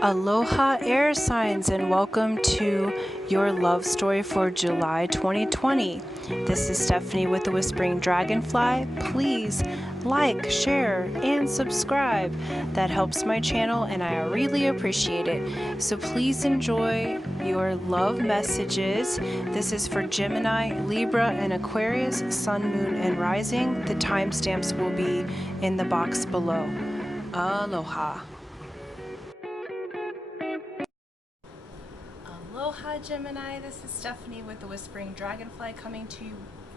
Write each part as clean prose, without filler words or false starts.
Aloha air signs, and welcome to your love story for July 2020. This is Stephanie with the Whispering Dragonfly. Please like, share, and subscribe. That helps my channel and I really appreciate it. So please enjoy your love messages. This is for Gemini, Libra, and Aquarius, Sun, Moon, and Rising. The timestamps will be in the box below. Aloha. Aloha Gemini, this is Stephanie with the Whispering Dragonfly coming to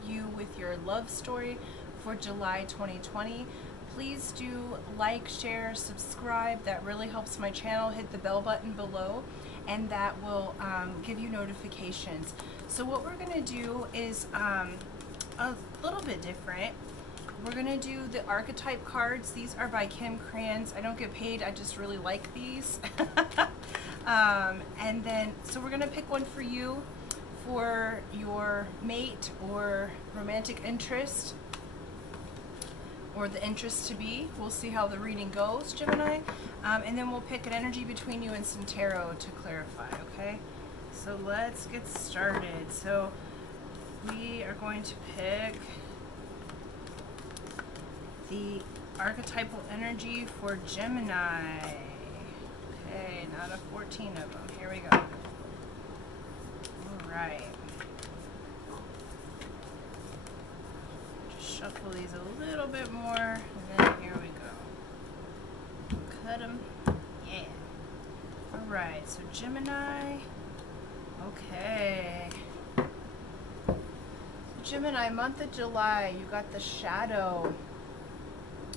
you with your love story for July 2020. Please do like, share, subscribe. That really helps my channel. Hit the bell button below and that will give you notifications. So what we're going to do is a little bit different. We're going to do the archetype cards. These are by Kim Krans. I don't get paid, I just really like these. And then, so we're going to pick one for you, for your mate or romantic interest, or the interest to be. We'll see how the reading goes, Gemini. And then we'll pick an energy between you and some tarot to clarify, okay? So let's get started. So we are going to pick the archetypal energy for Gemini. Okay, out of 14 of them. Here we go. Alright. Just shuffle these a little bit more, and then here we go. Cut them. Yeah. Alright, so Gemini. Okay. So Gemini, month of July, you got the shadow.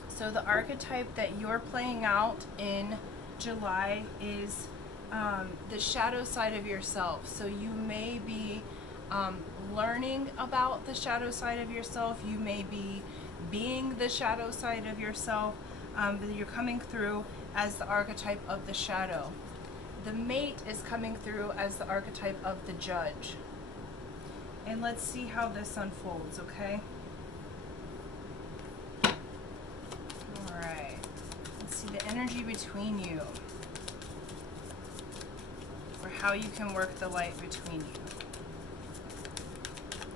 So the archetype that you're playing out in July is the shadow side of yourself. So you may be learning about the shadow side of yourself. You may be being the shadow side of yourself. But you're coming through as the archetype of the shadow. The mate is coming through as the archetype of the judge. And let's see how this unfolds, okay? Alright. Let's see the energy between you, or how you can work the light between you.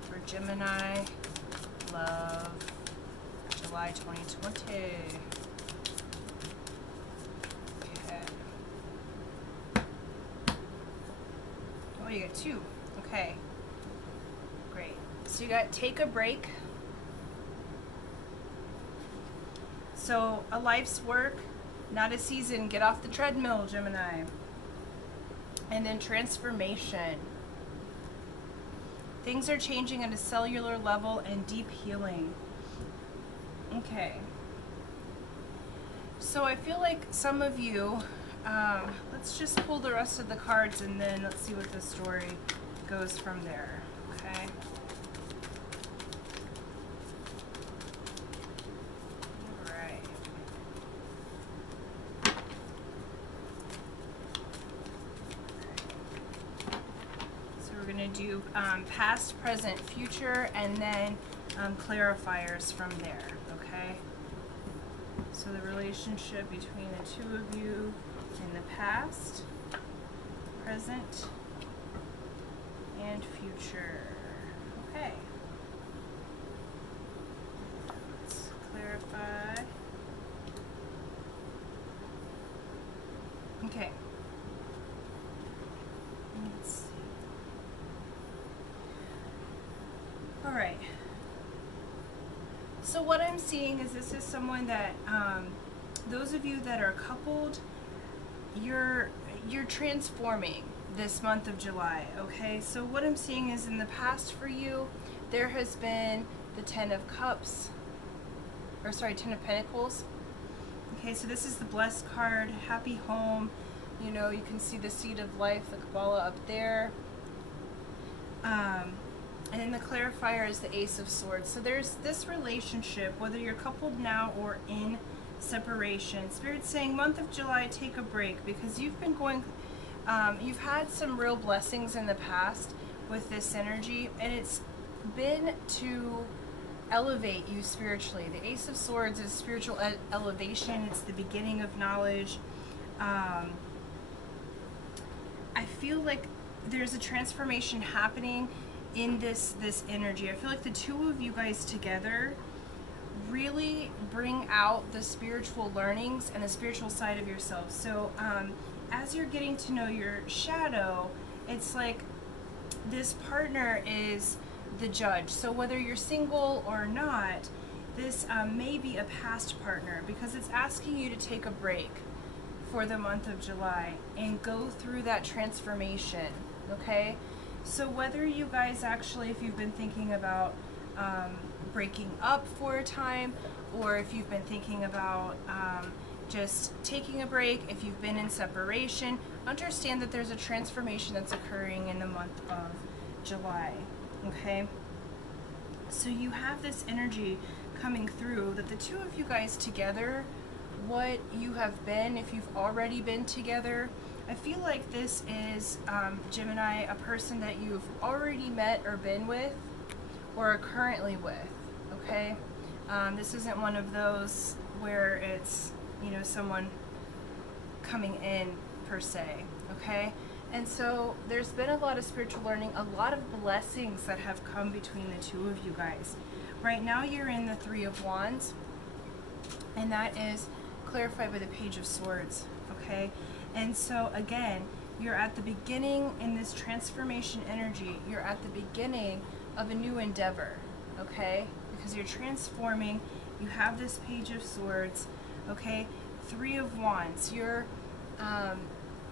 For Gemini, love, July 2020. Okay. Oh, you got two. Okay. Great. So you got take a break. So a life's work, not a season. Get off the treadmill, Gemini. And then transformation. Things are changing at a cellular level and deep healing. Okay. So I feel like some of you, let's just pull the rest of the cards and then let's see what the story goes from there. Okay. Do past, present, future, and then clarifiers from there, okay? So the relationship between the two of you in the past, present, and future. Okay. Let's clarify. Okay. Let's see. All right. So what I'm seeing is this is someone that, those of you that are coupled, you're transforming this month of July, okay? So what I'm seeing is in the past for you, there has been the Ten of Cups, or sorry, Ten of Pentacles. Okay, so this is the Blessed card, happy home. You know, you can see the seed of life, the Kabbalah up there. And then the clarifier is the Ace of Swords. So there's this relationship, whether you're coupled now or in separation. Spirit's saying month of July, take a break, because you've been going, you've had some real blessings in the past with this energy, and it's been to elevate you spiritually. The Ace of Swords is spiritual elevation. It's the beginning of knowledge. I feel like there's a transformation happening in this energy. I feel like the two of you guys together really bring out the spiritual learnings and the spiritual side of yourself. So as you're getting to know your shadow, it's like this partner is the judge. So whether you're single or not, this may be a past partner, because it's asking you to take a break for the month of July and go through that transformation, okay? So whether you guys actually, if you've been thinking about breaking up for a time, or if you've been thinking about just taking a break, if you've been in separation, understand that there's a transformation that's occurring in the month of July, okay? So you have this energy coming through that the two of you guys together, what you have been, if you've already been together, I feel like this is, Gemini, a person that you've already met or been with or are currently with, okay? This isn't one of those where it's, you know, someone coming in per se, okay? And so there's been a lot of spiritual learning, a lot of blessings that have come between the two of you guys. Right now you're in the Three of Wands, and that is clarified by the Page of Swords, okay? And so again, you're at the beginning in this transformation energy. You're at the beginning of a new endeavor, okay? Because you're transforming. You have this Page of Swords, okay? Three of Wands. You're,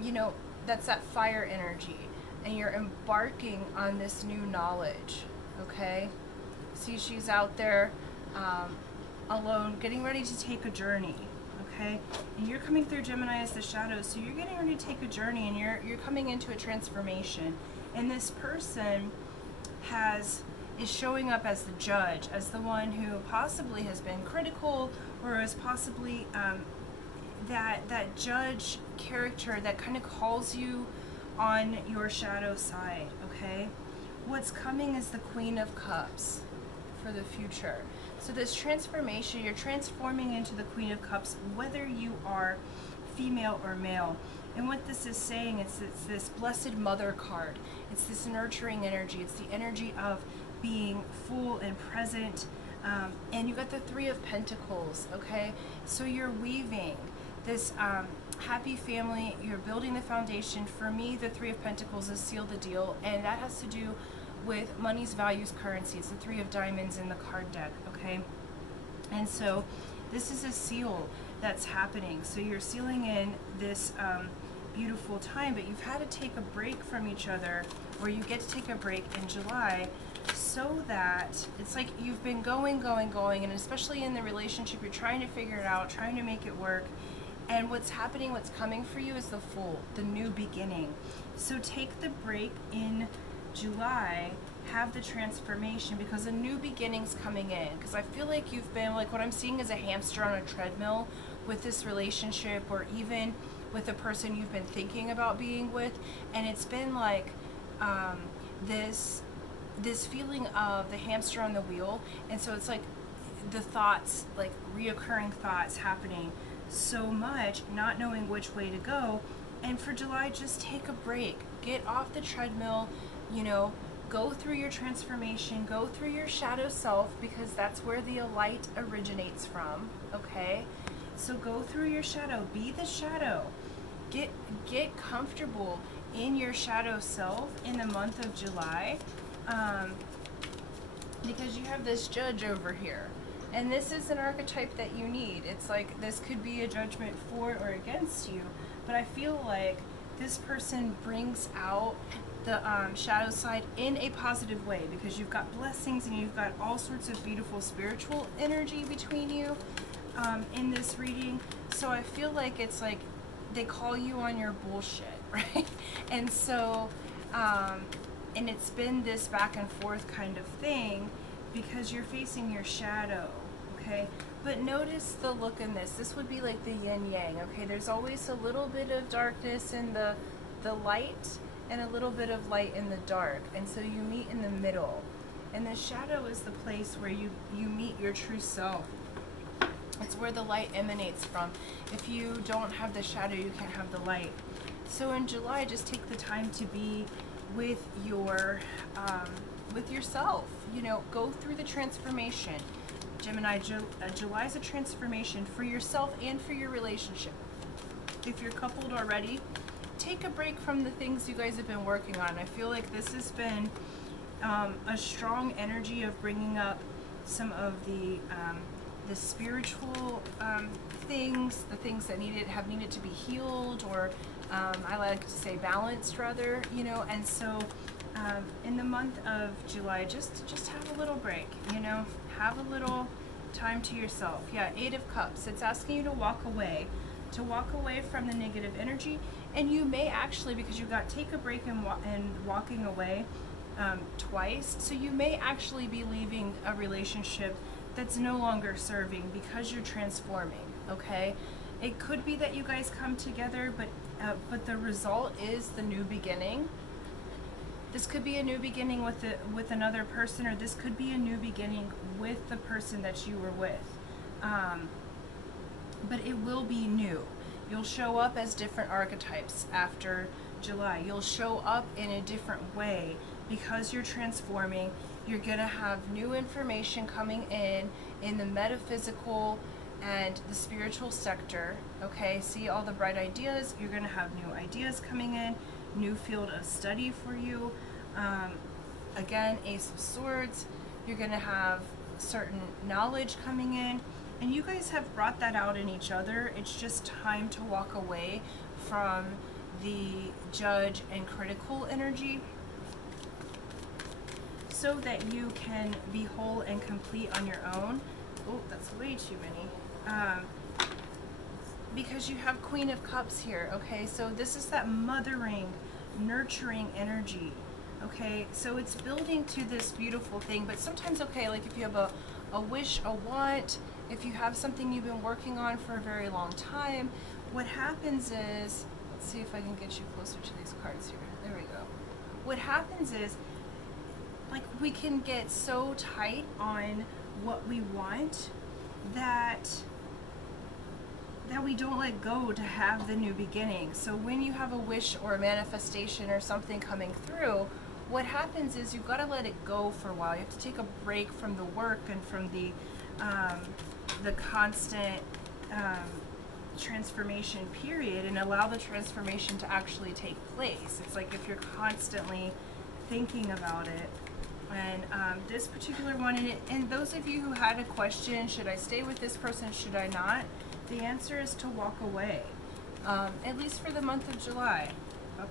you know, that's that fire energy, and you're embarking on this new knowledge, okay? See, she's out there alone, getting ready to take a journey, okay? And you're coming through Gemini as the shadow, so you're getting ready to take a journey, and you're coming into a transformation. And this person is showing up as the judge, as the one who possibly has been critical, or is possibly that judge character that kind of calls you on your shadow side, okay? What's coming is the Queen of Cups for the future. So this transformation, you're transforming into the Queen of Cups, whether you are female or male. And what this is saying, it's this Blessed Mother card. It's this nurturing energy. It's the energy of being full and present. And you got the Three of Pentacles, okay? So you're weaving this happy family. You're building the foundation. For me, the Three of Pentacles is seal the deal, and that has to do with monies, values, currencies, the Three of Diamonds in the card deck, okay? And so this is a seal that's happening. So you're sealing in this beautiful time, but you've had to take a break from each other, or you get to take a break in July, so that it's like you've been going, and especially in the relationship, you're trying to figure it out, trying to make it work. And what's happening, what's coming for you is the Fool, the new beginning. So take the break in July, have the transformation, because a new beginning's coming in. Because I feel like you've been, like, what I'm seeing is a hamster on a treadmill with this relationship, or even with a person you've been thinking about being with, and it's been like this feeling of the hamster on the wheel. And so it's like the thoughts, like reoccurring thoughts happening so much, not knowing which way to go. And for July, just take a break, get off the treadmill, you know, go through your transformation, go through your shadow self, because that's where the light originates from, okay? So go through your shadow, be the shadow, get comfortable in your shadow self in the month of July, because you have this judge over here. And this is an archetype that you need. It's like this could be a judgment for or against you, but I feel like this person brings out the shadow side in a positive way, because you've got blessings and you've got all sorts of beautiful spiritual energy between you in this reading. So I feel like it's like they call you on your bullshit, right? And so, and it's been this back and forth kind of thing, because you're facing your shadow, okay? But notice the look in this. This would be like the yin yang, okay? There's always a little bit of darkness in the light, and a little bit of light in the dark. And so you meet in the middle. And the shadow is the place where you meet your true self. It's where the light emanates from. If you don't have the shadow, you can't have the light. So in July, just take the time to be with yourself. You know, go through the transformation. Gemini, July is a transformation for yourself and for your relationship. If you're coupled already, take a break from the things you guys have been working on. I feel like this has been a strong energy of bringing up some of the spiritual things, the things that have needed to be healed, or I like to say balanced, rather. You know, and so in the month of July, just have a little break. You know, have a little time to yourself. Yeah, 8 of Cups. It's asking you to walk away from the negative energy, and you may actually, because you got take a break and walking away twice, so you may actually be leaving a relationship that's no longer serving because you're transforming. Okay, it could be that you guys come together, but the result is the new beginning. This could be a new beginning with another person, or this could be a new beginning with the person that you were with. But it will be new. You'll show up as different archetypes after July. You'll show up in a different way because you're transforming. You're going to have new information coming in the metaphysical and the spiritual sector. Okay, see all the bright ideas. You're going to have new ideas coming in, new field of study for you. Again, Ace of Swords. You're going to have certain knowledge coming in. And you guys have brought that out in each other. It's just time to walk away from the judge and critical energy so that you can be whole and complete on your own. Oh, that's way too many. Because you have Queen of Cups here, okay? So this is that mothering, nurturing energy, okay? So it's building to this beautiful thing, but sometimes, okay, like if you have a wish, a want, if you have something you've been working on for a very long time, what happens is, let's see if I can get you closer to these cards here. There we go. What happens is, like, we can get so tight on what we want that we don't let go to have the new beginning. So when you have a wish or a manifestation or something coming through, what happens is you've got to let it go for a while. You have to take a break from the work and from the constant transformation period, and allow the transformation to actually take place. It's like if you're constantly thinking about it. And this particular one, and those of you who had a question, should I stay with this person, should I not? The answer is to walk away, at least for the month of July,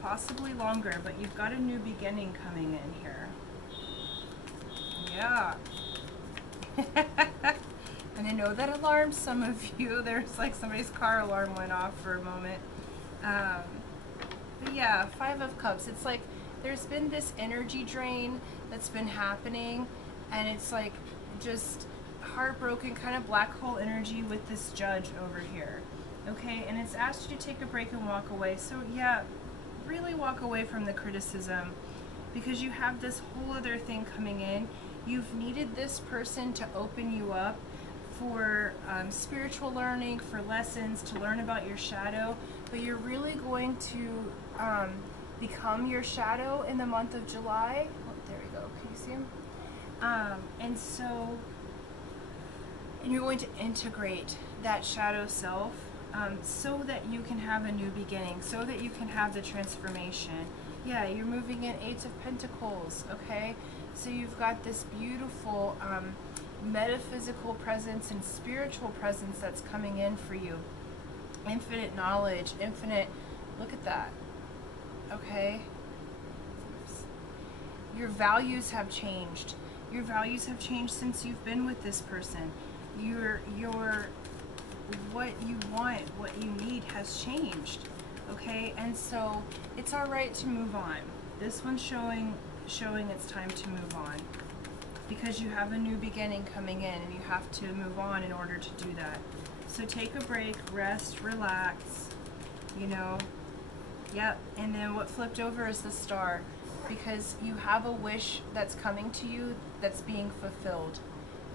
possibly longer, but you've got a new beginning coming in here. Yeah. And I know that alarms some of you. There's like somebody's car alarm went off for a moment. But yeah, 5 of Cups. It's like there's been this energy drain that's been happening, and it's like just heartbroken, kind of black hole energy with this judge over here. Okay, and it's asked you to take a break and walk away. So yeah, really walk away from the criticism, because you have this whole other thing coming in. You've needed this person to open you up for spiritual learning, for lessons, to learn about your shadow, but you're really going to become your shadow in the month of July. Oh, there we go. Can you see him? And you're going to integrate that shadow self so that you can have a new beginning, so that you can have the transformation. Yeah, you're moving in 8 of Pentacles, okay? So you've got this beautiful metaphysical presence and spiritual presence that's coming in for you. Infinite knowledge, infinite, look at that, okay? Your values have changed. Your values have changed since you've been with this person. Your what you want, what you need has changed, okay? And so it's all right to move on. This one's showing it's time to move on, because you have a new beginning coming in, and you have to move on in order to do that. So take a break, rest, relax, you know. Yep, and then what flipped over is the Star, because you have a wish that's coming to you that's being fulfilled.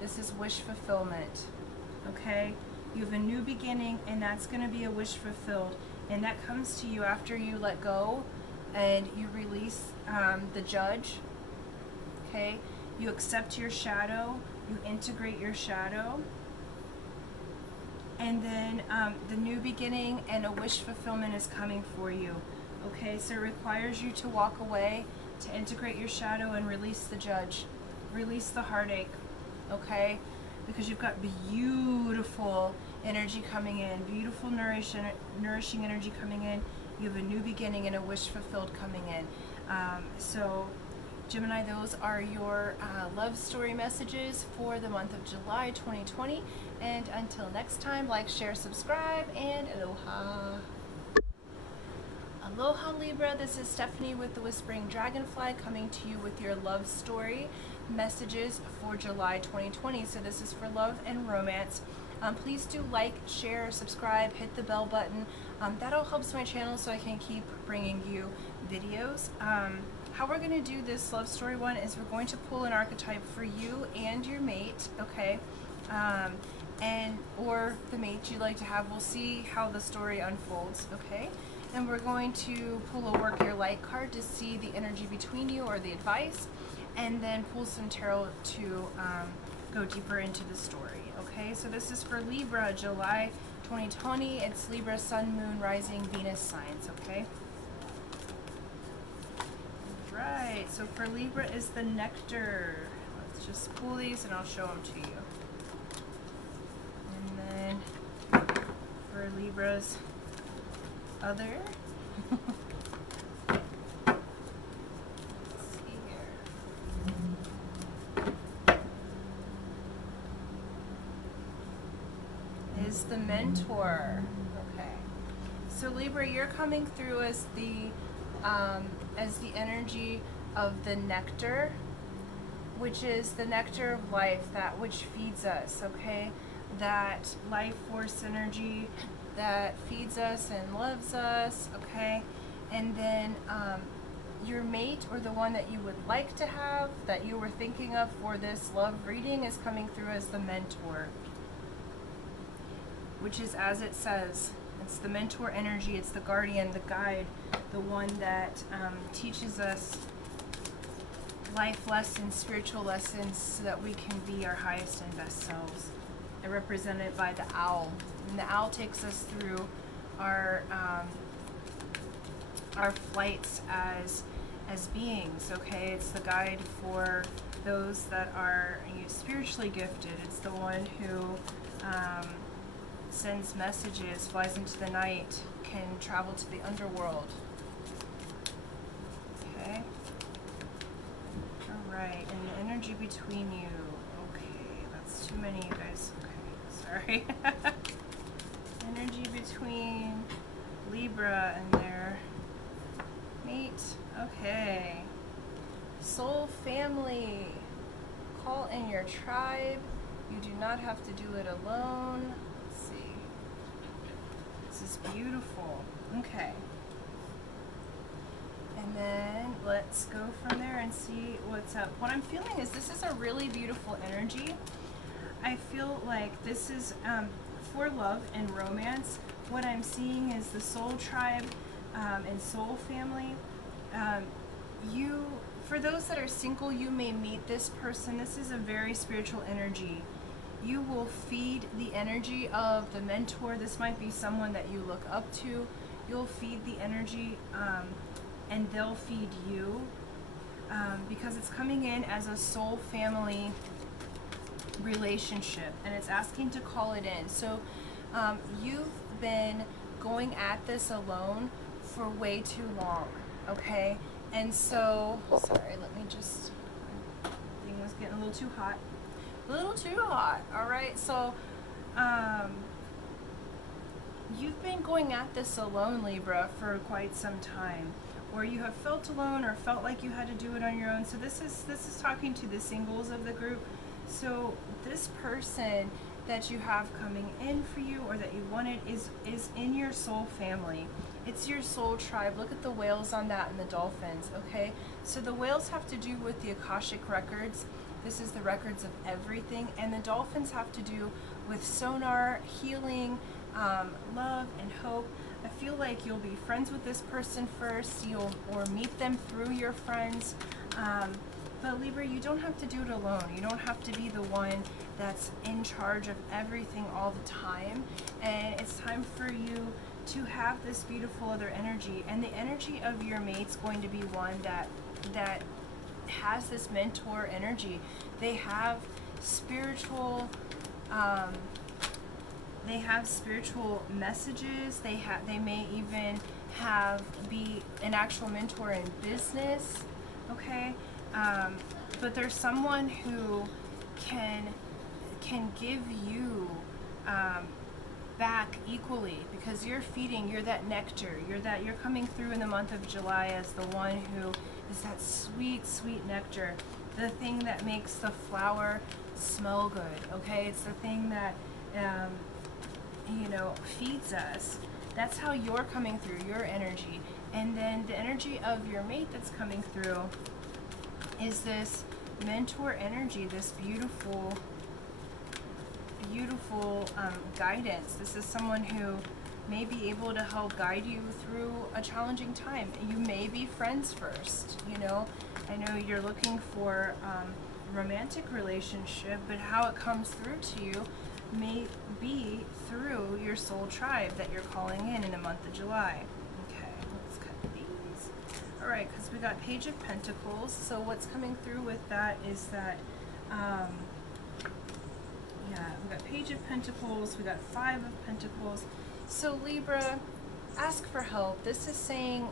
This is wish fulfillment, okay? You have a new beginning, and that's going to be a wish fulfilled. And that comes to you after you let go and you release the judge. Okay? You accept your shadow, you integrate your shadow, and then the new beginning and a wish fulfillment is coming for you. Okay, so it requires you to walk away, to integrate your shadow and release the judge, release the heartache, okay? Because you've got beautiful energy coming in, beautiful nourishing energy coming in. You have a new beginning and a wish fulfilled coming in. So Gemini, those are your love story messages for the month of July 2020. And until next time, like, share, subscribe, and aloha. Aloha Libra, this is Stephanie with the Whispering Dragonfly coming to you with your love story messages for July 2020. So this is for love and romance. Please do like, share, subscribe, hit the bell button. That all helps my channel so I can keep bringing you videos. How we're going to do this love story one is we're going to pull an archetype for you and your mate, okay? And or the mate you'd like to have. We'll see how the story unfolds, okay? And we're going to pull a Work Your Light card to see the energy between you or the advice, and then pull some tarot to go deeper into the story, okay? So this is for Libra, July 2020. It's Libra, Sun, Moon, Rising, Venus signs, okay? Right, so for Libra is the Nectar. Let's just pull these and I'll show them to you. And then for Libra's other. Let's see here. Is the Mentor. Okay. So Libra, you're coming through as the energy of the nectar, which is the nectar of life, that which feeds us, okay? That life force energy that feeds us and loves us, okay? And then your mate, or the one that you would like to have, that you were thinking of for this love reading, is coming through as the Mentor, which is, as it says, it's the mentor energy, it's the guardian, the guide, the one that teaches us life lessons, spiritual lessons, so that we can be our highest and best selves. And represented by the owl. And the owl takes us through our flights as beings, okay? It's the guide for those that are spiritually gifted. It's the one who sends messages, flies into the night, can travel to the underworld. Okay? Alright, and the energy between you. Okay, that's too many, you guys. Okay, sorry. Energy between Libra and their mate. Okay. Soul family. Call in your tribe. You do not have to do it alone. Let's see. This is beautiful. Okay. And then let's go from there and see what's up. What I'm feeling is this is a really beautiful energy. I feel like this is for love and romance. What I'm seeing is the soul tribe and soul family. For those that are single, you may meet this person. This is a very spiritual energy. You will feed the energy of the mentor. This might be someone that you look up to. You'll feed the energy and they'll feed you because it's coming in as a soul family relationship, and it's asking to call it in. So you've been going at this alone for way too long, okay? And so, sorry, let me just, thing was getting a little too hot. A little too hot, all right? So you've been going at this alone, Libra, for quite some time, or you have felt alone or felt like you had to do it on your own. So this is talking to the singles of the group. So this person that you have coming in for you, or that you wanted, is in your soul family. It's your soul tribe. Look at the whales on that and the dolphins, okay? So the whales have to do with the Akashic records. This is the records of everything. And the dolphins have to do with sonar, healing, love, and hope. I feel like you'll be friends with this person first, or meet them through your friends. But Libra, you don't have to do it alone. You don't have to be the one that's in charge of everything all the time. And it's time for you to have this beautiful other energy. And the energy of your mate's going to be one that has this mentor energy. They have spiritual messages. They may even be an actual mentor in business. Okay. But there's someone who can give you back equally, because you're that nectar. You're coming through in the month of July as the one who is that sweet, sweet nectar, the thing that makes the flower smell good. Okay, it's the thing that feeds us. That's how you're coming through, your energy. And then the energy of your mate that's coming through is this mentor energy, this beautiful guidance. This is someone who may be able to help guide you through a challenging time. You may be friends first. I know you're looking for a romantic relationship, but how it comes through to you may be through your soul tribe that you're calling in the month of July. Okay, let's cut these. All right, because we got Page of Pentacles. So what's coming through with that is that, we got Page of Pentacles, we got Five of Pentacles. So Libra, ask for help. This is saying,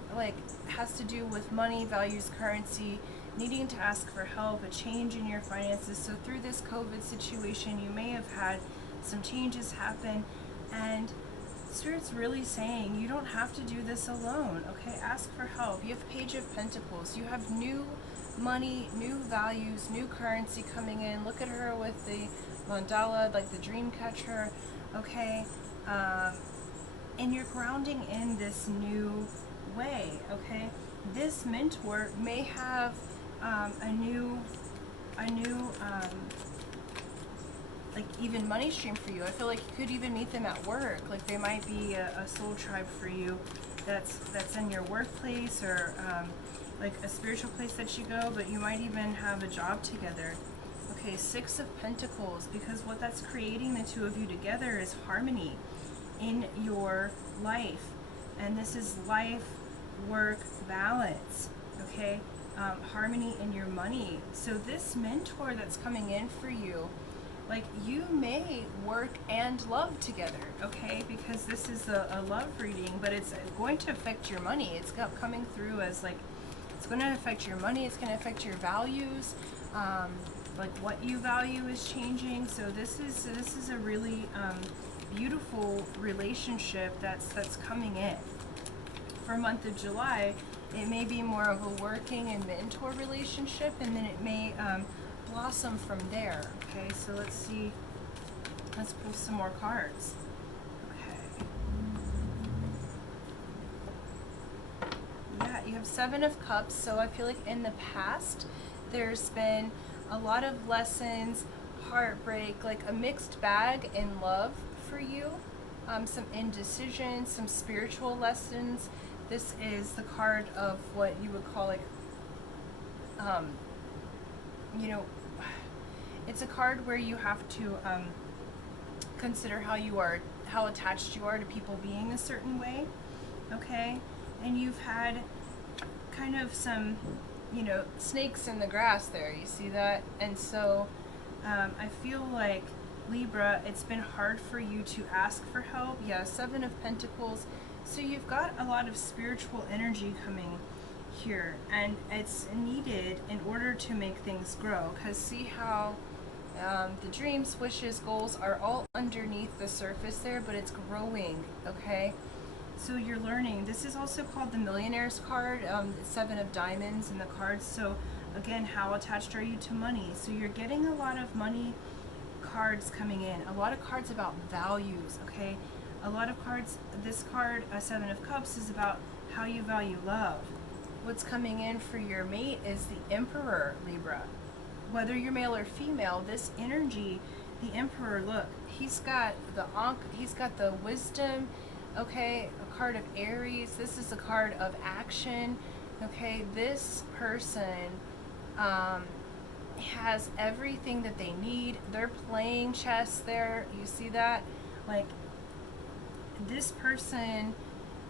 has to do with money, values, currency, needing to ask for help, a change in your finances. So through this COVID situation, you may have had some changes happen, and Spirit's really saying you don't have to do this alone. Okay, ask for help. You have Page of Pentacles. You have new money, new values, new currency coming in. Look at her with the mandala, like the dream catcher. Okay, and you're grounding in this new way. Okay, this mentor may have a new even money stream for you. I feel like you could even meet them at work. Like they might be a soul tribe for you that's in your workplace, or like a spiritual place that you go, but you might even have a job together. Okay, Six of Pentacles, because what that's creating the two of you together is harmony in your life. And this is life, work, balance. Okay, harmony in your money. So this mentor that's coming in for you, you may work and love together, okay? Because this is a love reading, but it's going to affect your money. It's coming through as it's going to affect your money. It's going to affect your values. What you value is changing. So this is a really beautiful relationship that's coming in. For month of July, it may be more of a working and mentor relationship, and then it may blossom from there. Okay, so let's see. Let's pull some more cards. Okay. Yeah, you have Seven of Cups. So I feel like in the past, there's been a lot of lessons, heartbreak, like a mixed bag in love for you. Some indecision, some spiritual lessons. This is the card of what you would call it's a card where you have to consider how attached you are to people being a certain way, okay? And you've had kind of some, snakes in the grass there, you see that? And so I feel like, Libra, it's been hard for you to ask for help. Yeah, Seven of Pentacles. So you've got a lot of spiritual energy coming here, and it's needed in order to make things grow. Because see how the dreams, wishes, goals are all underneath the surface there, but it's growing, okay? So you're learning. This is also called the Millionaire's card, Seven of Diamonds in the cards. So again, how attached are you to money? So you're getting a lot of money cards coming in, a lot of cards about values, okay? A lot of cards, this card, Seven of Cups, is about how you value love. What's coming in for your mate is the Emperor, Libra. Whether you're male or female, this energy, the Emperor, look, he's got the wisdom okay? A card of Aries. This is a card of action, okay? This person has everything that they need. They're playing chess there. You see that? Like, this person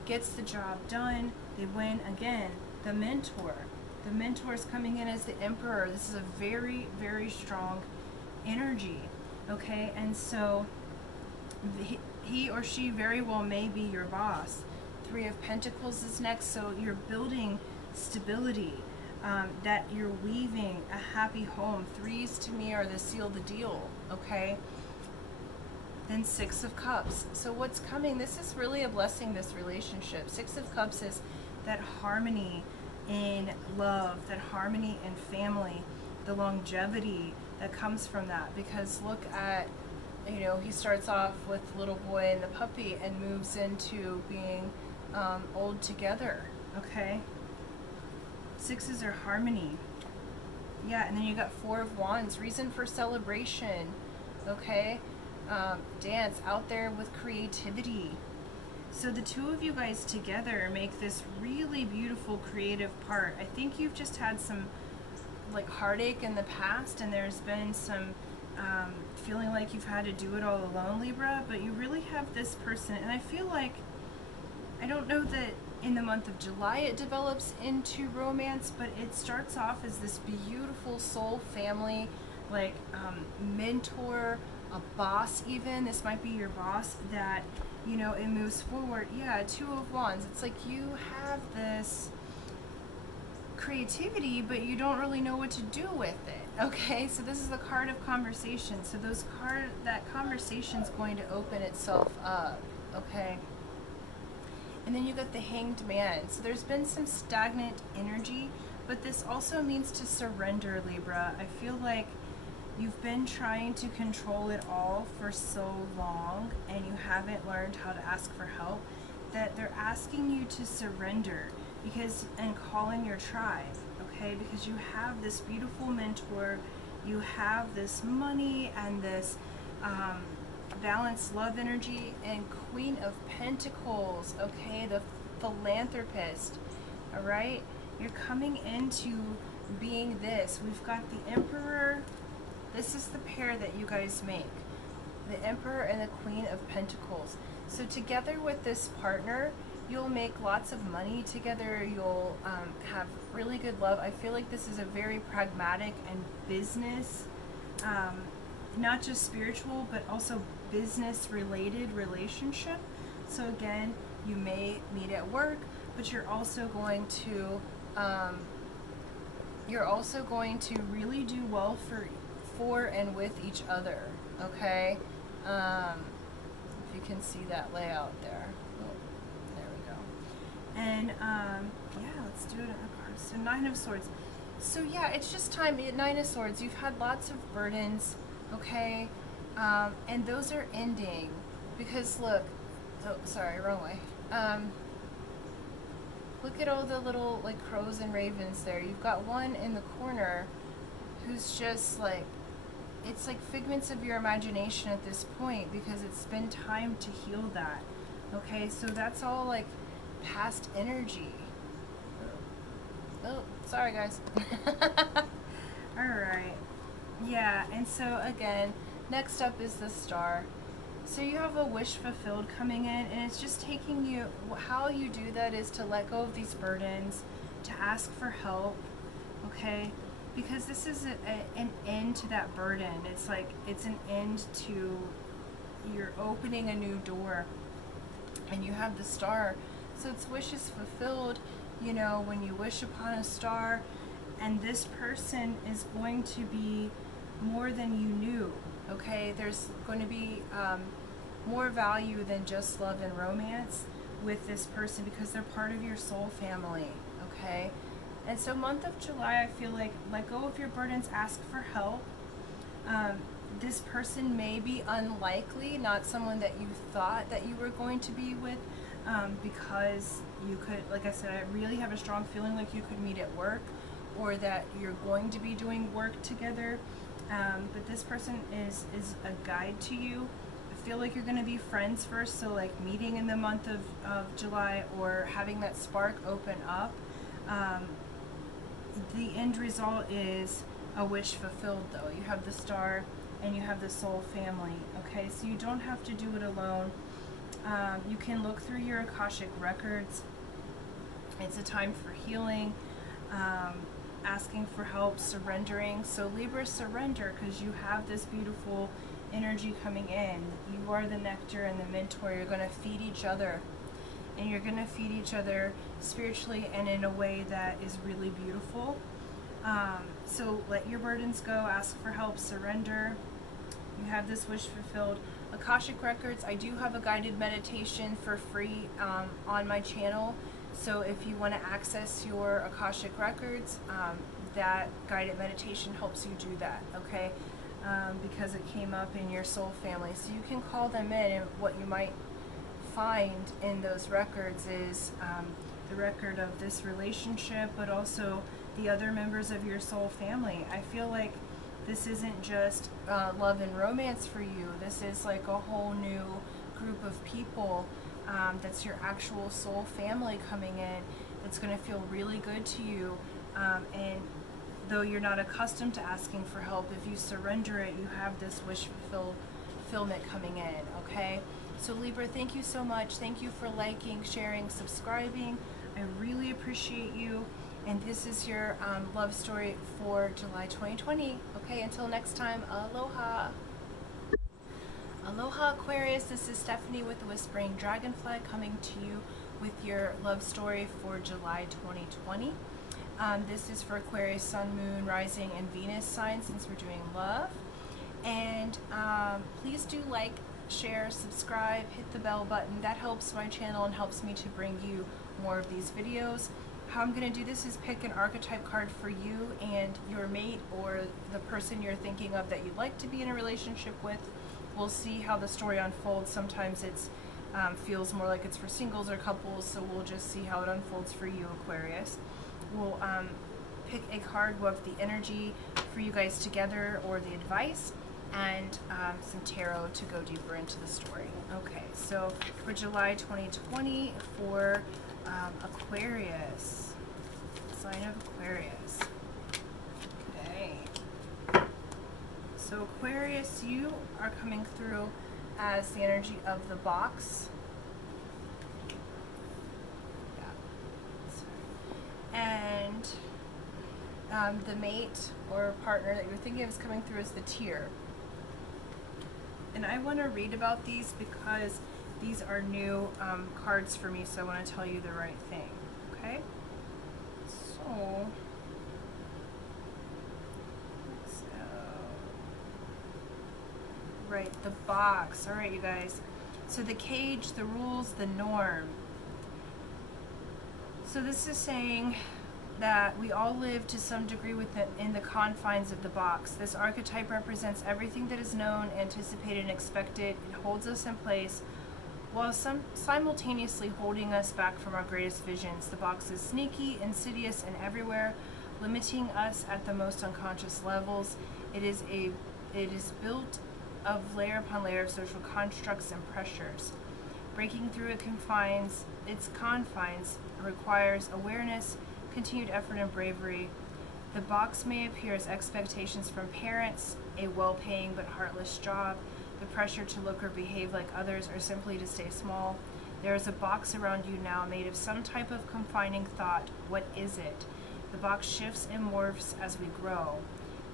gets the job done. They win again. The mentor. The mentor is coming in as the Emperor. This is a very, very strong energy, okay? And so he or she very well may be your boss. Three of Pentacles is next, so you're building stability, that you're weaving a happy home. Threes to me are the seal the deal, okay? Then Six of Cups. So what's coming, this is really a blessing, this relationship. Six of Cups is that harmony in love, that harmony in family, the longevity that comes from that. Because look at, you know, he starts off with little boy and the puppy and moves into being old together, okay? Sixes are harmony. Yeah, and then you got Four of Wands, reason for celebration, okay? Dance out there with creativity. So the two of you guys together make this really beautiful creative part. I think you've just had some like heartache in the past, and there's been some feeling like you've had to do it all alone, Libra, but you really have this person, and I feel like, I don't know that in the month of July it develops into romance, but it starts off as this beautiful soul family, like mentor, a boss even. This might be your boss that, you know, it moves forward. Yeah, Two of Wands. It's like you have this creativity, but you don't really know what to do with it, okay? So this is the card of conversation. So that conversation's going to open itself up, okay? And then you got the Hanged Man. So there's been some stagnant energy, but this also means to surrender, Libra. I feel like you've been trying to control it all for so long, and you haven't learned how to ask for help, that they're asking you to surrender and call in your tribe, okay? Because you have this beautiful mentor, you have this money and this balanced love energy, and Queen of Pentacles, okay? The philanthropist, all right? You're coming into being this. We've got the Emperor. This is the pair that you guys make, the Emperor and the Queen of Pentacles. So together with this partner, you'll make lots of money together. You'll have really good love. I feel like this is a very pragmatic and business, not just spiritual, but also business related relationship. So again, you may meet at work, but you're also going to really do well for and with each other, okay? If you can see that layout there. Oh, there we go. And yeah, let's do it. So Nine of Swords. So yeah, it's just time. Nine of Swords. You've had lots of burdens, okay? And those are ending, because look. Oh, sorry, wrong way. Look at all the little like crows and ravens there. You've got one in the corner who's just like, it's like figments of your imagination at this point, because it's been time to heal that, okay? So that's all like past energy. Oh, sorry guys. All right. Yeah, and so again, next up is the Star. So you have a wish fulfilled coming in, and it's just taking you, how you do that is to let go of these burdens, to ask for help, okay? Because this is an end to that burden. It's like, it's an end to, you're opening a new door, and you have the Star. So it's wishes fulfilled, you know, when you wish upon a star, and this person is going to be more than you knew, okay? There's going to be more value than just love and romance with this person, because they're part of your soul family, okay? And so month of July, I feel like, let go of your burdens, ask for help. This person may be unlikely, not someone that you thought that you were going to be with, because you could, like I said, I really have a strong feeling like you could meet at work, or that you're going to be doing work together. But this person is a guide to you, a feel like you're going to be friends first, so like meeting in the month of July or having that spark open up. The end result is a wish fulfilled, though. You have the star and you have the soul family, okay? So you don't have to do it alone. You can look through your Akashic records. It's a time for healing, asking for help, surrendering. So Libra, surrender, because you have this beautiful energy coming in. You are the nectar and the mentor. You're going to feed each other. And you're going to feed each other spiritually and in a way that is really beautiful. So let your burdens go, ask for help, surrender. You have this wish fulfilled. Akashic Records, I do have a guided meditation for free on my channel. So if you want to access your Akashic Records, that guided meditation helps you do that, okay? Because it came up in your soul family. So you can call them in, and what you might find in those records is the record of this relationship, but also the other members of your soul family. I feel like this isn't just love and romance for you. This is like a whole new group of people that's your actual soul family coming in. That's going to feel really good to you. And though you're not accustomed to asking for help, if you surrender it, you have this wish fulfillment coming in, okay? So Libra, thank you so much. Thank you for liking, sharing, subscribing. I really appreciate you. And this is your love story for July 2020. Okay, until next time, aloha. Aloha Aquarius, this is Stephanie with the Whispering Dragonfly coming to you with your love story for July 2020. This is for Aquarius, Sun, Moon, Rising, and Venus signs, since we're doing love. And please do like, share, subscribe, hit the bell button. That helps my channel and helps me to bring you more of these videos. How I'm going to do this is pick an archetype card for you and your mate, or the person you're thinking of that you'd like to be in a relationship with. We'll see how the story unfolds. Sometimes it's feels more like it's for singles or couples, so we'll just see how it unfolds for you, Aquarius. We'll pick a card of the energy for you guys together, or the advice, and some tarot to go deeper into the story. Okay, so for July 2020 for Aquarius, sign of Aquarius. Okay, so Aquarius, you are coming through as the energy of the box. And the mate or partner that you're thinking of is coming through as the tear. And I want to read about these because these are new cards for me, so I want to tell you the right thing. Okay? So, right, the box. All right, you guys. So the cage, the rules, the norm. So this is saying that we all live to some degree in the confines of the box. This archetype represents everything that is known, anticipated, and expected. It holds us in place while simultaneously holding us back from our greatest visions. The box is sneaky, insidious, and everywhere, limiting us at the most unconscious levels. It is built of layer upon layer of social constructs and pressures. Breaking through its confines requires awareness, continued effort, and bravery. The box may appear as expectations from parents, a well-paying but heartless job, the pressure to look or behave like others, or simply to stay small. There is a box around you now made of some type of confining thought. What is it? The box shifts and morphs as we grow.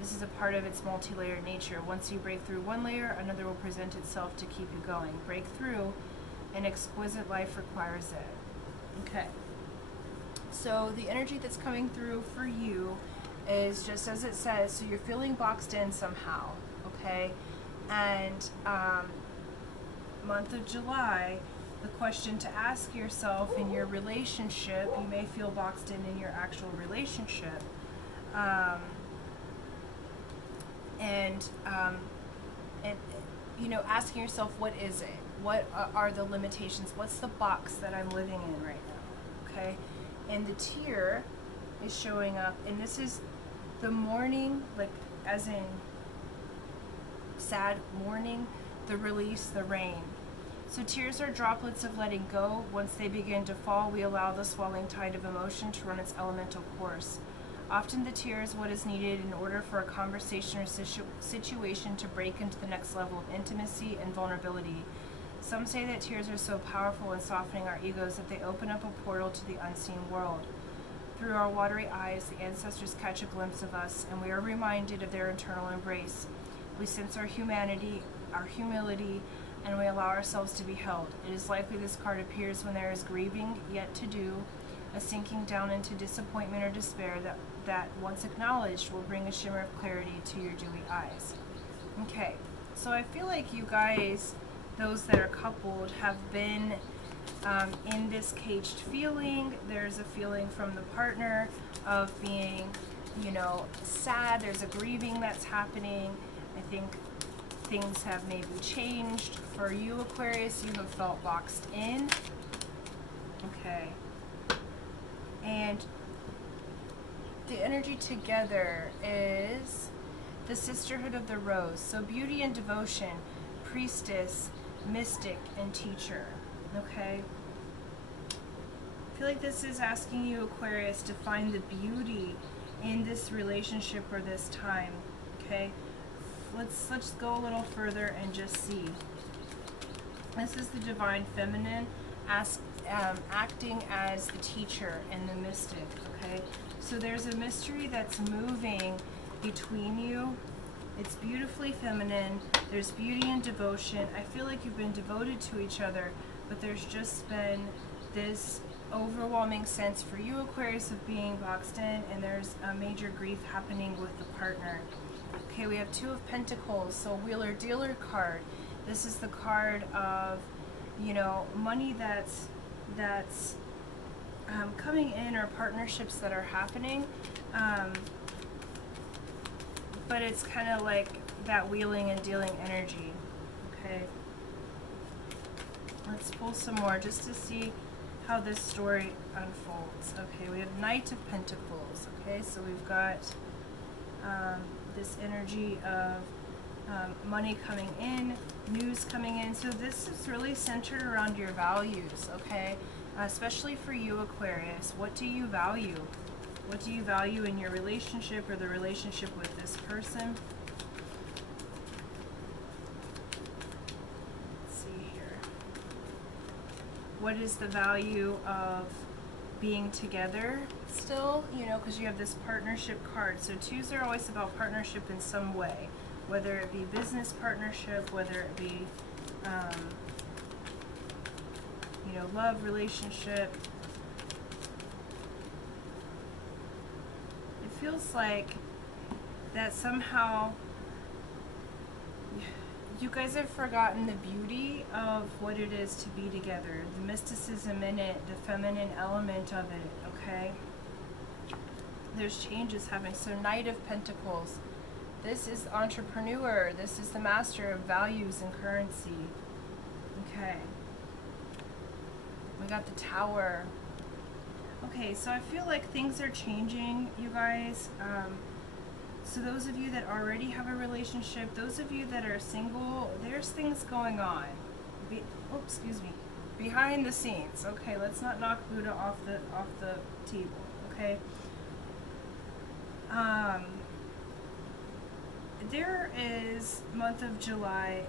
This is a part of its multi-layered nature. Once you break through one layer, another will present itself to keep you going. Break through, an exquisite life requires it. Okay. So the energy that's coming through for you is just as it says, so you're feeling boxed in somehow, okay? And month of July, the question to ask yourself in your relationship, you may feel boxed in your actual relationship. And you know, asking yourself, what is it? What are the limitations? What's the box that I'm living in right now, okay? And the tear is showing up, and this is the mourning, like as in sad mourning, the release, the rain. So tears are droplets of letting go. Once they begin to fall, we allow the swelling tide of emotion to run its elemental course. Often the tear is what is needed in order for a conversation or situation to break into the next level of intimacy and vulnerability. Some say that tears are so powerful in softening our egos that they open up a portal to the unseen world. Through our watery eyes, the ancestors catch a glimpse of us, and we are reminded of their eternal embrace. We sense our humanity, our humility, and we allow ourselves to be held. It is likely this card appears when there is grieving yet to do, a sinking down into disappointment or despair that once acknowledged will bring a shimmer of clarity to your dewy eyes. Okay, so I feel like you guys, those that are coupled, have been in this caged feeling. There's a feeling from the partner of being, you know, sad. There's a grieving that's happening. I think things have maybe changed. For you, Aquarius, you have felt boxed in. Okay. And the energy together is the Sisterhood of the Rose. So beauty and devotion, priestess, mystic, and teacher. Okay? I feel like this is asking you, Aquarius, to find the beauty in this relationship or this time. Okay? Let's go a little further and just see. This is the divine feminine acting as the teacher and the mystic. Okay? So there's a mystery that's moving between you. It's beautifully feminine. There's beauty and devotion. I feel like you've been devoted to each other, but there's just been this overwhelming sense for you, Aquarius, of being boxed in, and there's a major grief happening with the partner. Okay, we have Two of Pentacles, so Wheeler Dealer card. This is the card of, you know, money that's coming in, or partnerships that are happening. But it's kind of like that wheeling and dealing energy. Okay. Let's pull some more just to see how this story unfolds. Okay, we have Knight of Pentacles. Okay, so we've got this energy of money coming in, news coming in. So this is really centered around your values, okay? Especially for you, Aquarius. What do you value? What do you value in your relationship or the relationship with this person? Let's see here. What is the value of being together still? You know, because you have this partnership card. So twos are always about partnership in some way, whether it be business partnership, whether it be, you know, love, relationship. It feels like that somehow you guys have forgotten the beauty of what it is to be together, the mysticism in it, the feminine element of it, okay? There's changes happening. So Knight of Pentacles. This is the entrepreneur. This is the master of values and currency. Okay. We got the Tower. Okay, so I feel like things are changing, you guys. So those of you that already have a relationship, those of you that are single, there's things going on. Excuse me. Behind the scenes. Okay, let's not knock Buddha off the table. Okay. There is, month of July,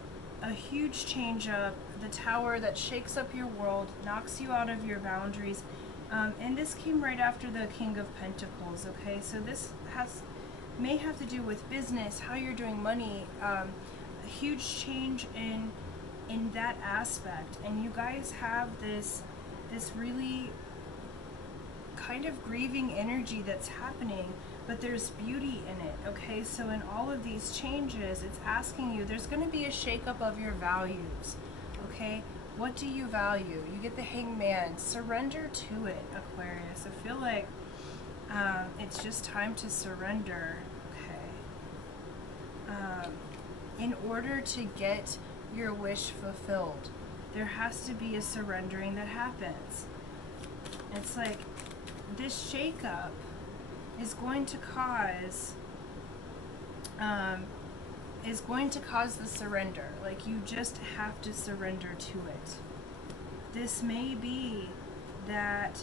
a huge change up, the Tower that shakes up your world, knocks you out of your boundaries, and this came right after the King of Pentacles, okay? So this may have to do with business, how you're doing money, a huge change in that aspect, and you guys have this really kind of grieving energy that's happening, but there's beauty in it, okay? So in all of these changes, it's asking you, there's going to be a shakeup of your values, okay? What do you value? You get the Hangman. Surrender to it, Aquarius. I feel like it's just time to surrender, okay? In order to get your wish fulfilled, there has to be a surrendering that happens. It's like this shakeup is going to cause is going to cause the surrender. Like, you just have to surrender to it. This may be that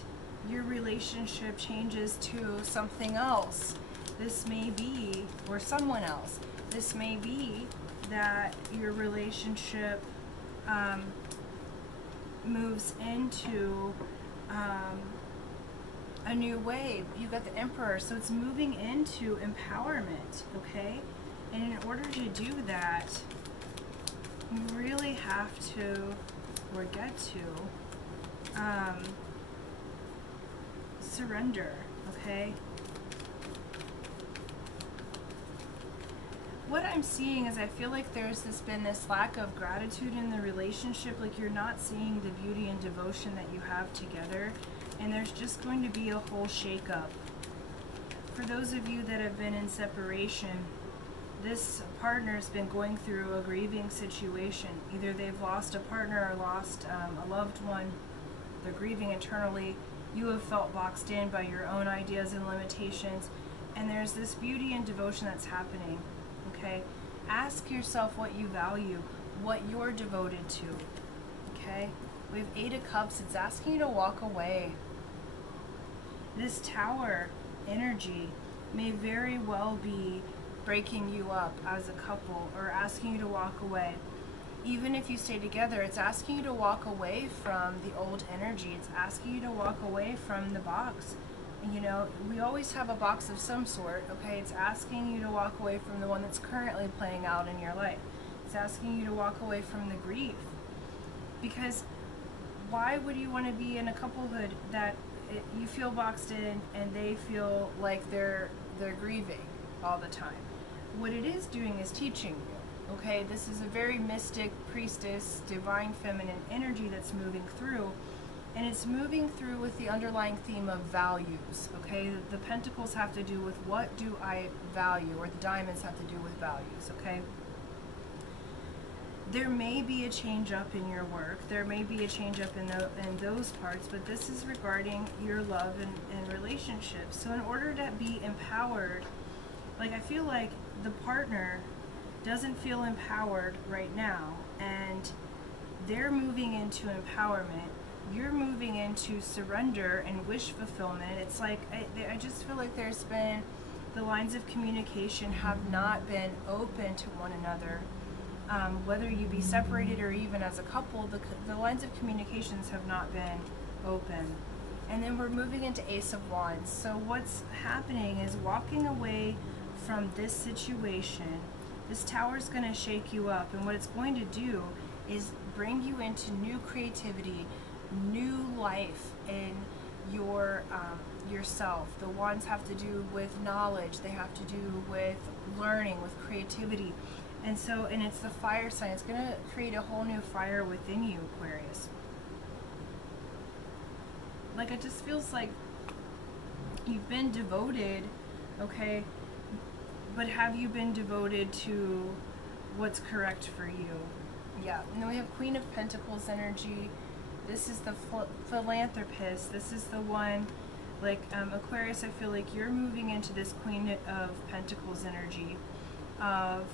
your relationship changes to something else. This may be, or someone else. This may be that your relationship moves into a new wave. You got the Emperor, so it's moving into empowerment, okay? And in order to do that, you really have to, or get to, surrender, okay? What I'm seeing is I feel like there's been this lack of gratitude in the relationship, like you're not seeing the beauty and devotion that you have together, and there's just going to be a whole shakeup. For those of you that have been in separation, this partner's been going through a grieving situation. Either they've lost a partner or lost a loved one. They're grieving internally. You have felt boxed in by your own ideas and limitations, and there's this beauty and devotion that's happening. Okay, ask yourself what you value, what you're devoted to. Okay, we have 8 of Cups. It's asking you to walk away. This Tower energy may very well be breaking you up as a couple, or asking you to walk away. Even if you stay together, it's asking you to walk away from the old energy. It's asking you to walk away from the box. You know, we always have a box of some sort, okay? It's asking you to walk away from the one that's currently playing out in your life. It's asking you to walk away from the grief. Because why would you want to be in a couplehood that you feel boxed in and they feel like they're grieving all the time? What it is doing is teaching you, okay? This is a very mystic, priestess, divine feminine energy that's moving through. And it's moving through with the underlying theme of values, okay? The pentacles have to do with what do I value, or the diamonds have to do with values, okay? There may be a change up in your work. There may be a change up in those parts, but this is regarding your love and relationships. So in order to be empowered, like I feel like the partner doesn't feel empowered right now, and they're moving into empowerment. You're moving into surrender and wish fulfillment. It's like, I just feel like there's been, the lines of communication have not been open to one another. Whether you be separated or even as a couple, the lines of communications have not been open. And then we're moving into Ace of Wands. So what's happening is walking away from this situation. This Tower is going to shake you up, and what it's going to do is bring you into new creativity, new life in your yourself. The Wands have to do with knowledge. They have to do with learning, with creativity. And so, and it's the fire sign. It's going to create a whole new fire within you, Aquarius. Like, it just feels like you've been devoted, okay? But have you been devoted to what's correct for you? Yeah. And then we have Queen of Pentacles energy. This is the philanthropist. This is the one, like, Aquarius, I feel like you're moving into this Queen of Pentacles energy of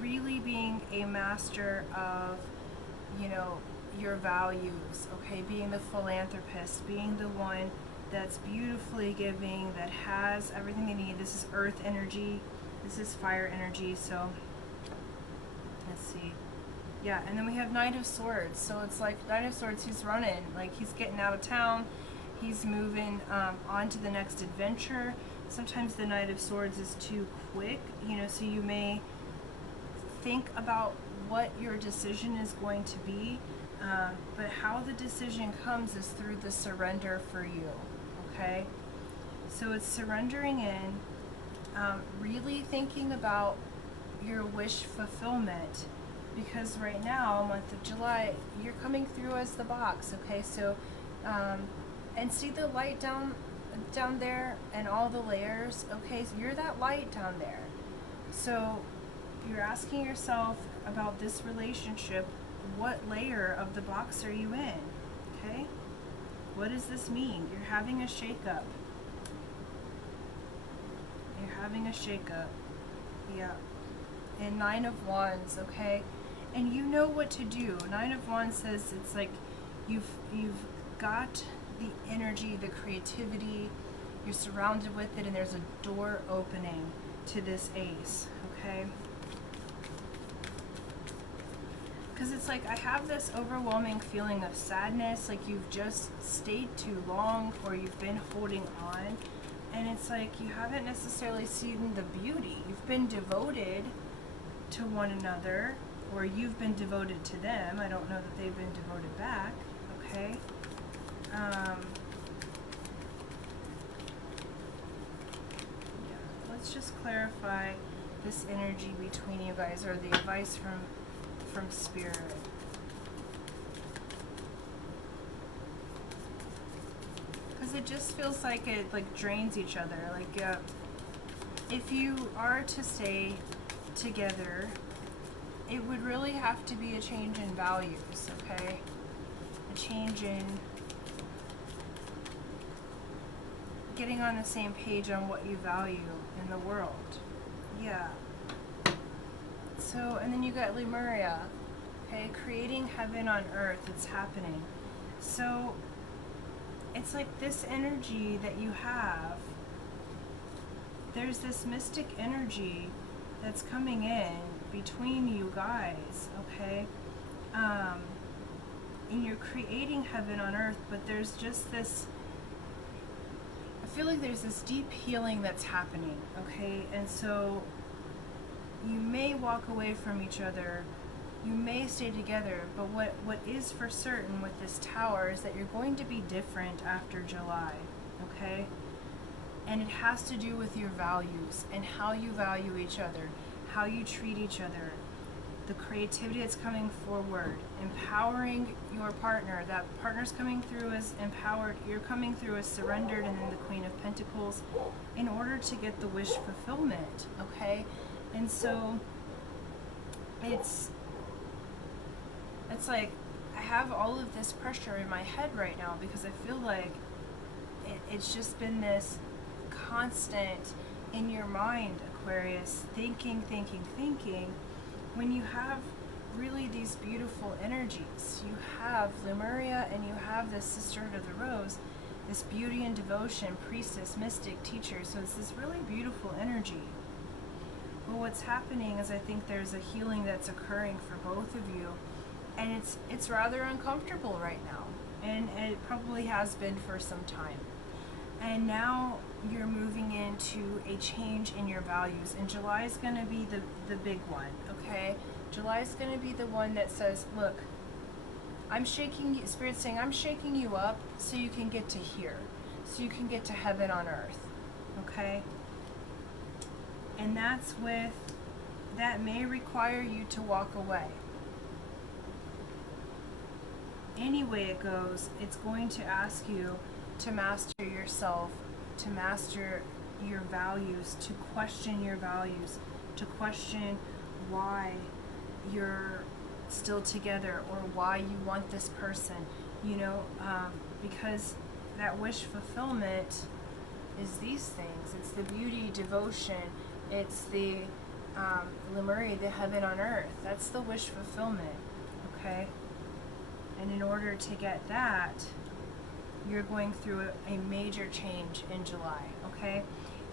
really being a master of, you know, your values, okay? Being the philanthropist, being the one that's beautifully giving, that has everything they need. This is earth energy. This is fire energy. So let's see. Yeah, and then we have Knight of Swords. So it's like Knight of Swords, he's running, like he's getting out of town. He's moving on to the next adventure. Sometimes the Knight of Swords is too quick, you know, so you may think about what your decision is going to be, but how the decision comes is through the surrender for you, okay? So it's surrendering in, really thinking about your wish fulfillment, because right now, month of July, you're coming through as the box, okay? So, and see the light down there and all the layers, okay? So you're that light down there. So you're asking yourself about this relationship, what layer of the box are you in, okay? What does this mean? You're having a shakeup. You're having a shakeup. Yeah. And Nine of Wands, okay? And you know what to do. Nine of Wands says it's like you've got the energy, the creativity, you're surrounded with it, and there's a door opening to this ace, okay? Because it's like I have this overwhelming feeling of sadness, like you've just stayed too long or you've been holding on, and it's like you haven't necessarily seen the beauty. You've been devoted to one another, or you've been devoted to them. I don't know that they've been devoted back, okay? Yeah, let's just clarify this energy between you guys, or the advice from Spirit. Because it just feels like it like drains each other. Like if you are to stay together, it would really have to be a change in values, okay? A change in getting on the same page on what you value in the world. Yeah. So, and then you got Lemuria, okay? Creating heaven on earth, it's happening. So, it's like this energy that you have, there's this mystic energy that's coming in between you guys, okay? And you're creating heaven on earth, but there's just this, I feel like there's this deep healing that's happening, okay? And so you may walk away from each other, you may stay together, but what is for certain with this Tower is that you're going to be different after July, okay? And it has to do with your values and how you value each other, how you treat each other, the creativity that's coming forward, empowering your partner. That partner's coming through as empowered, you're coming through as surrendered, and then the Queen of Pentacles, in order to get the wish fulfillment, okay? And so it's like I have all of this pressure in my head right now because I feel like it's just been this constant in your mind, Aquarius, thinking, when you have really these beautiful energies. You have Lemuria and you have this Sisterhood of the Rose, this beauty and devotion, priestess, mystic, teacher. So it's this really beautiful energy. But what's happening is I think there's a healing that's occurring for both of you, and it's rather uncomfortable right now, and it probably has been for some time. And now you're moving into a change in your values, and July is going to be the big one, okay? July is going to be the one that says, look, I'm shaking you, Spirit's saying, I'm shaking you up so you can get to here, so you can get to heaven on earth, okay? And that may require you to walk away. Any way it goes, it's going to ask you to master yourself, to master your values, to question your values, to question why you're still together or why you want this person, you know, because that wish fulfillment is these things. It's the beauty, devotion, it's the Lemuria, the heaven on earth. That's the wish fulfillment, okay? And in order to get that, you're going through a major change in July, okay?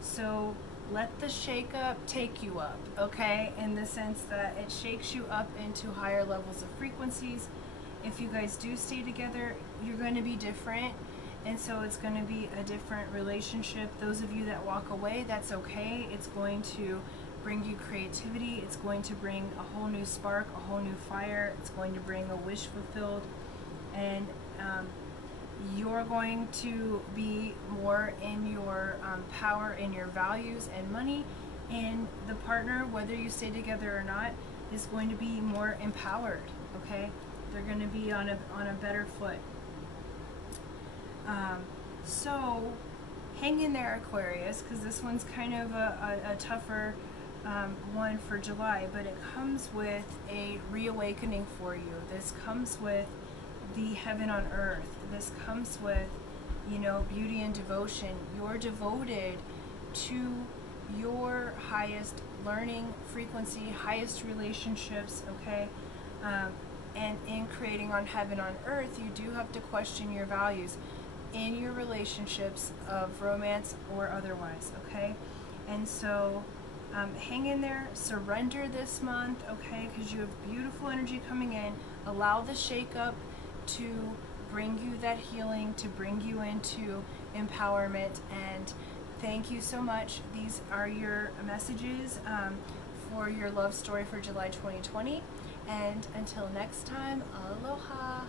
So let the shake-up take you up, okay? In the sense that it shakes you up into higher levels of frequencies. If you guys do stay together, you're going to be different, and so it's going to be a different relationship. Those of you that walk away, that's okay. It's going to bring you creativity. It's going to bring a whole new spark, a whole new fire. It's going to bring a wish fulfilled, and you're going to be more in your power, in your values and money, and the partner, whether you stay together or not, is going to be more empowered, okay? They're going to be on a better foot. So hang in there, Aquarius, because this one's kind of a tougher one for July, but it comes with a reawakening for you. This comes with the heaven on earth. This comes with, you know, beauty and devotion. You're devoted to your highest learning frequency, highest relationships, okay? And in creating on heaven on earth, you do have to question your values in your relationships of romance or otherwise, okay? And so hang in there, surrender this month, okay? Because you have beautiful energy coming in. Allow the shakeup to bring you that healing, to bring you into empowerment. And thank you so much. These are your messages for your love story for July 2020. And until next time, aloha.